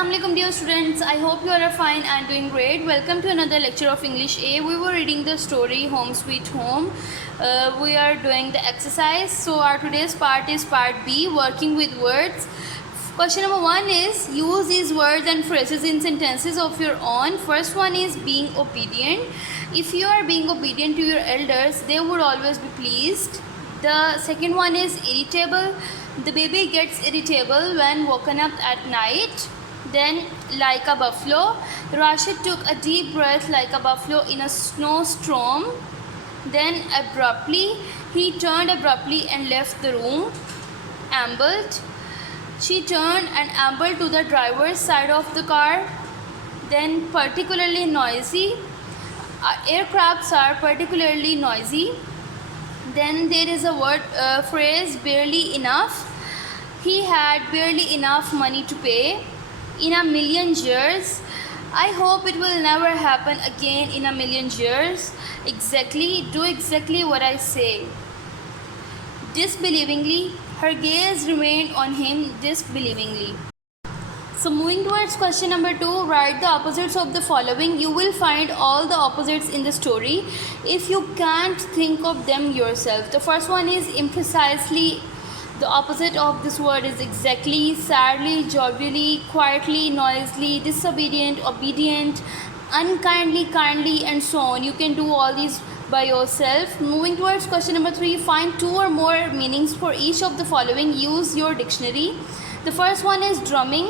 Assalamualaikum dear students, I hope you are fine and doing great. Welcome to another lecture of English A. We were reading the story Home Sweet Home. We are doing the exercise. So our today's part is part B, working with words. Question number 1 is use these words and phrases in sentences of your own. First one is being obedient. If you are being obedient to your elders, they would always be pleased. The second one is irritable. The baby gets irritable when woken up at night. Then like a buffalo. Rashid took a deep breath like a buffalo in a snowstorm. Then abruptly, he turned abruptly and left the room. Ambled. She turned and ambled to the driver's side of the car. Then particularly noisy. Aircrafts are particularly noisy. Then there is a word phrase barely enough. He had barely enough money to pay. In a million years. I hope it will never happen again in a million years. Exactly, do exactly what I say. Disbelievingly, her gaze remained on him disbelievingly. So moving towards question number 2, write the opposites of the following. You will find all the opposites in the story if you can't think of them yourself. The first one is imprecisely. The opposite of this word is exactly, sadly, jovially, quietly, noisily, disobedient, obedient, unkindly, kindly, and so on. You can do all these by yourself. Moving towards question number 3, find 2 or more meanings for each of the following. Use your dictionary. The first one is drumming.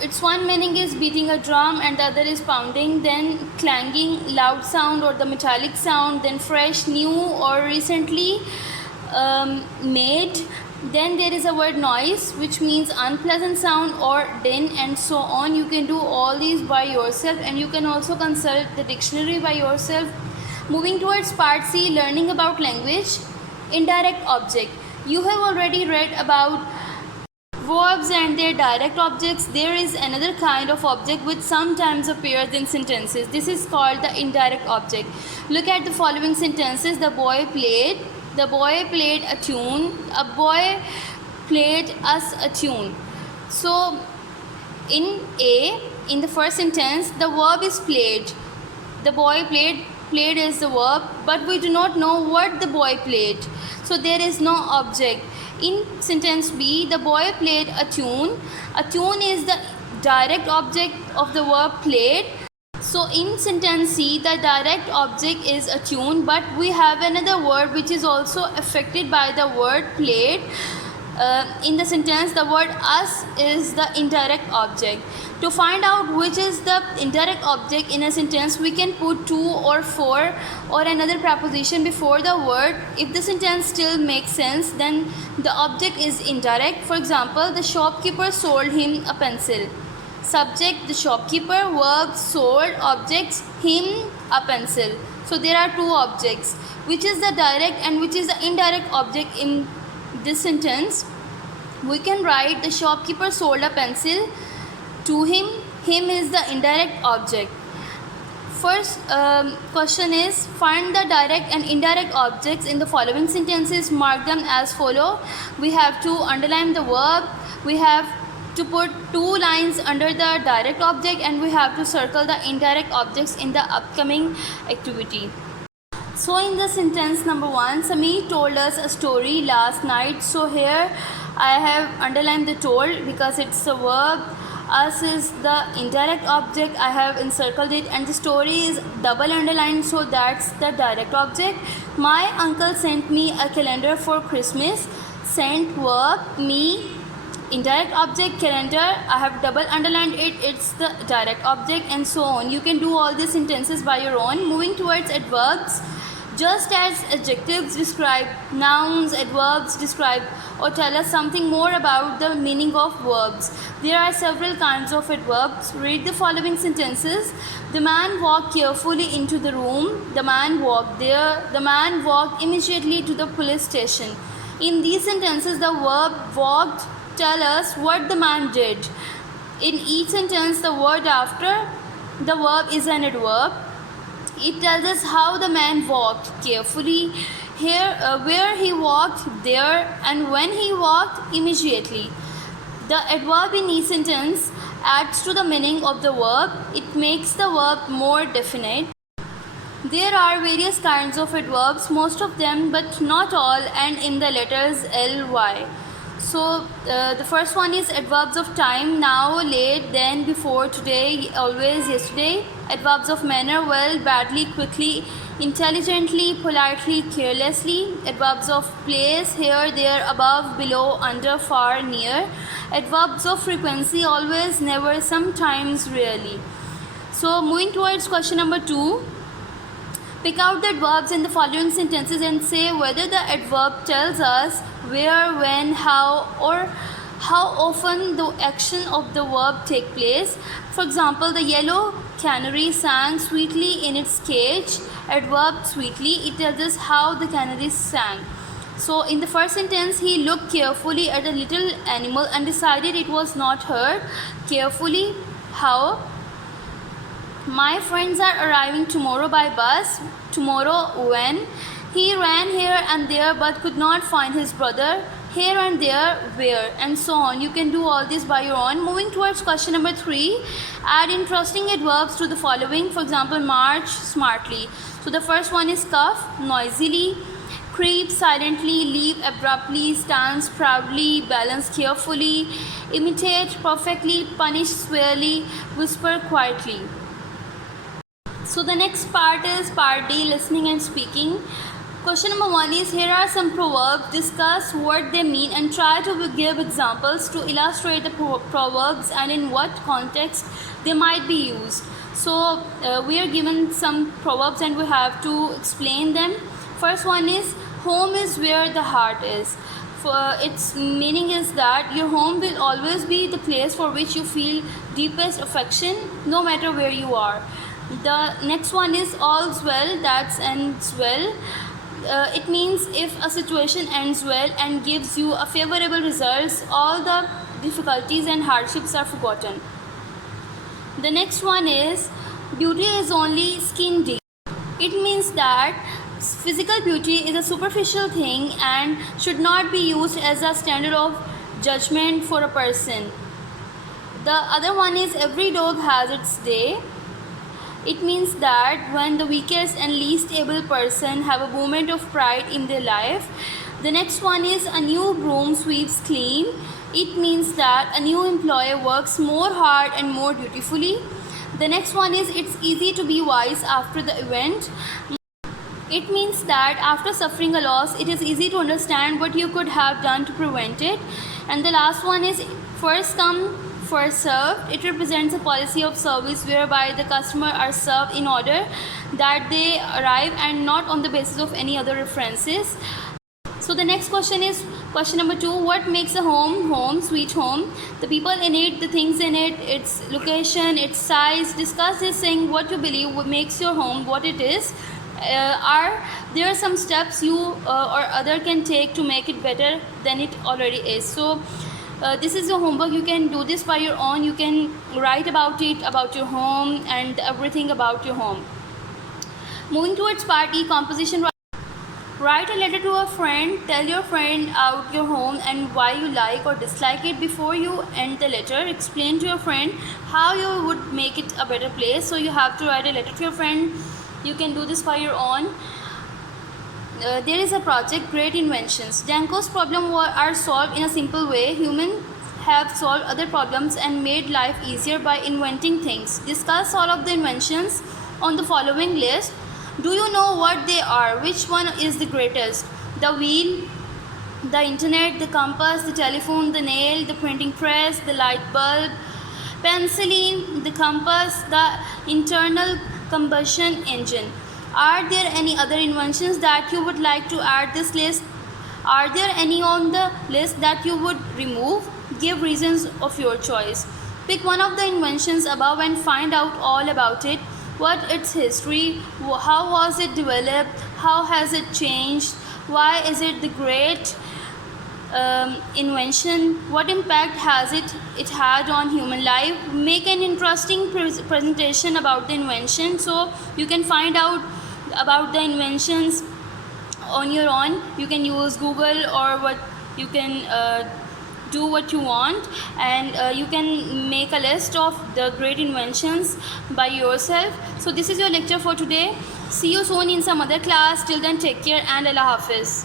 Its one meaning is beating a drum and the other is pounding. Then clanging, loud sound or the metallic sound. Then fresh, new or recently made. Then there is a word noise, which means unpleasant sound or din, and so on. You can do all these by yourself and you can also consult the dictionary by yourself. Moving towards part C, learning about language. Indirect object. You have already read about verbs and their direct objects. There is another kind of object which sometimes appears in sentences. This is called the indirect object. Look at the following sentences. The boy played. The boy played a tune. A boy played us a tune. So in A, in the first sentence, the verb is played. The boy played. Played is the verb, but we do not know what the boy played. So there is no object. In sentence B, the boy played a tune. A tune is the direct object of the verb played. So in sentence C, the direct object is a tune, but we have another word which is also affected by the word played. In the sentence, the word us is the indirect object. To find out which is the indirect object in a sentence, we can put to or for or another preposition before the word. If the sentence still makes sense, then the object is indirect. For example, the shopkeeper sold him a pencil. Subject, the shopkeeper. Verb, sold. Objects, him, a pencil. So there are 2 objects. Which is the direct and which is the indirect object in this sentence? We can write the shopkeeper sold a pencil to him. Him is the indirect object. First question is find the direct and indirect objects in the following sentences. Mark them as follow. We have to underline the verb. We have to put 2 lines under the direct object and we have to circle the indirect objects in the upcoming activity. So in the sentence number 1, Sami told us a story last night. So here I have underlined the told because it's a verb. Us is the indirect object. I have encircled it, and the story is double underlined, so that's the direct object. My uncle sent me a calendar for Christmas. Sent verb, me, indirect object, calendar. I have double underlined it, it's the direct object, and so on. You can do all these sentences by your own. Moving towards adverbs. Just as adjectives describe nouns, adverbs describe or tell us something more about the meaning of verbs. There are several kinds of adverbs. Read the following sentences. The man walked carefully into the room. The man walked there. The man walked immediately to the police station. In these sentences, the verb walked tell us what the man did. In each sentence, the word after the verb is an adverb. It tells us how the man walked carefully, here where he walked there, and when he walked immediately. The adverb in each sentence adds to the meaning of the verb. It makes the verb more definite. There are various kinds of adverbs, most of them but not all, and in the letters ly. So the first one is adverbs of time: now, late, then, before, today, always, yesterday. Adverbs of manner: well, badly, quickly, intelligently, politely, carelessly. Adverbs of place: here, there, above, below, under, far, near. Adverbs of frequency: always, never, sometimes, rarely. So moving towards question number 2. Pick out the adverbs in the following sentences and say whether the adverb tells us where, when, how, or how often the action of the verb take place. For example, the yellow canary sang sweetly in its cage. Adverb sweetly, it tells us how the canary sang. So in the first sentence, he looked carefully at a little animal and decided it was not hurt. Carefully, how? My friends are arriving tomorrow by bus. Tomorrow, when? He ran here and there but could not find his brother. Here and there, where? And so on. You can do all this by your own. Moving towards question number 3. Add interesting adverbs to the following. For example, march smartly. So the first one is cough noisily, creep silently, leave abruptly, stance proudly, balance carefully, imitate perfectly, punish severely, whisper quietly. So the next part is part D, listening and speaking. Question number 1 is, here are some proverbs. Discuss what they mean and try to give examples to illustrate the proverbs and in what context they might be used. So we are given some proverbs and we have to explain them. First one is, home is where the heart is. Its meaning is that your home will always be the place for which you feel deepest affection, no matter where you are. The next one is, all's well that ends well. It means if a situation ends well and gives you a favorable results, all the difficulties and hardships are forgotten. The next one is, beauty is only skin deep. It means that physical beauty is a superficial thing and should not be used as a standard of judgment for a person. The other one is, every dog has its day. It means that when the weakest and least able person have a moment of pride in their life. The next one is, a new broom sweeps clean. It means that a new employee works more hard and more dutifully. The next one is, it's easy to be wise after the event. It means that after suffering a loss, it is easy to understand what you could have done to prevent it. And the last one is, first come, first served. It represents a policy of service whereby the customer are served in order that they arrive and not on the basis of any other references. So the next question is question number 2. What makes a home home, sweet home? The people in it, the things in it, its location, its size. Discuss this, saying what you believe makes your home what it is. Are there some steps you or other can take to make it better than it already is? So this is your homework. You can do this by your own. You can write about it, about your home and everything about your home. Moving towards part E, composition. Write a letter to a friend. Tell your friend out your home and why you like or dislike it. Before you end the letter, explain to your friend how you would make it a better place. So you have to write a letter to your friend. You can do this by your own. There is a project, Great Inventions. Danko's problems are solved in a simple way. Humans have solved other problems and made life easier by inventing things. Discuss all of the inventions on the following list. Do you know what they are? Which one is the greatest? The wheel, the internet, the compass, the telephone, the nail, the printing press, the light bulb, penicillin, the compass, the internal combustion engine. Are there any other inventions that you would like to add this list? Are there any on the list that you would remove? Give reasons of your choice. Pick one of the inventions above and find out all about it. What its history? How was it developed? How has it changed? Why is it the great invention? What impact has it had on human life? Make an interesting presentation about the invention, so you can find out about the inventions on your own. You can use Google or what you can do what you want, and you can make a list of the great inventions by yourself. So this is your lecture for today. See you soon in some other class. Till then, take care and Allah Hafiz.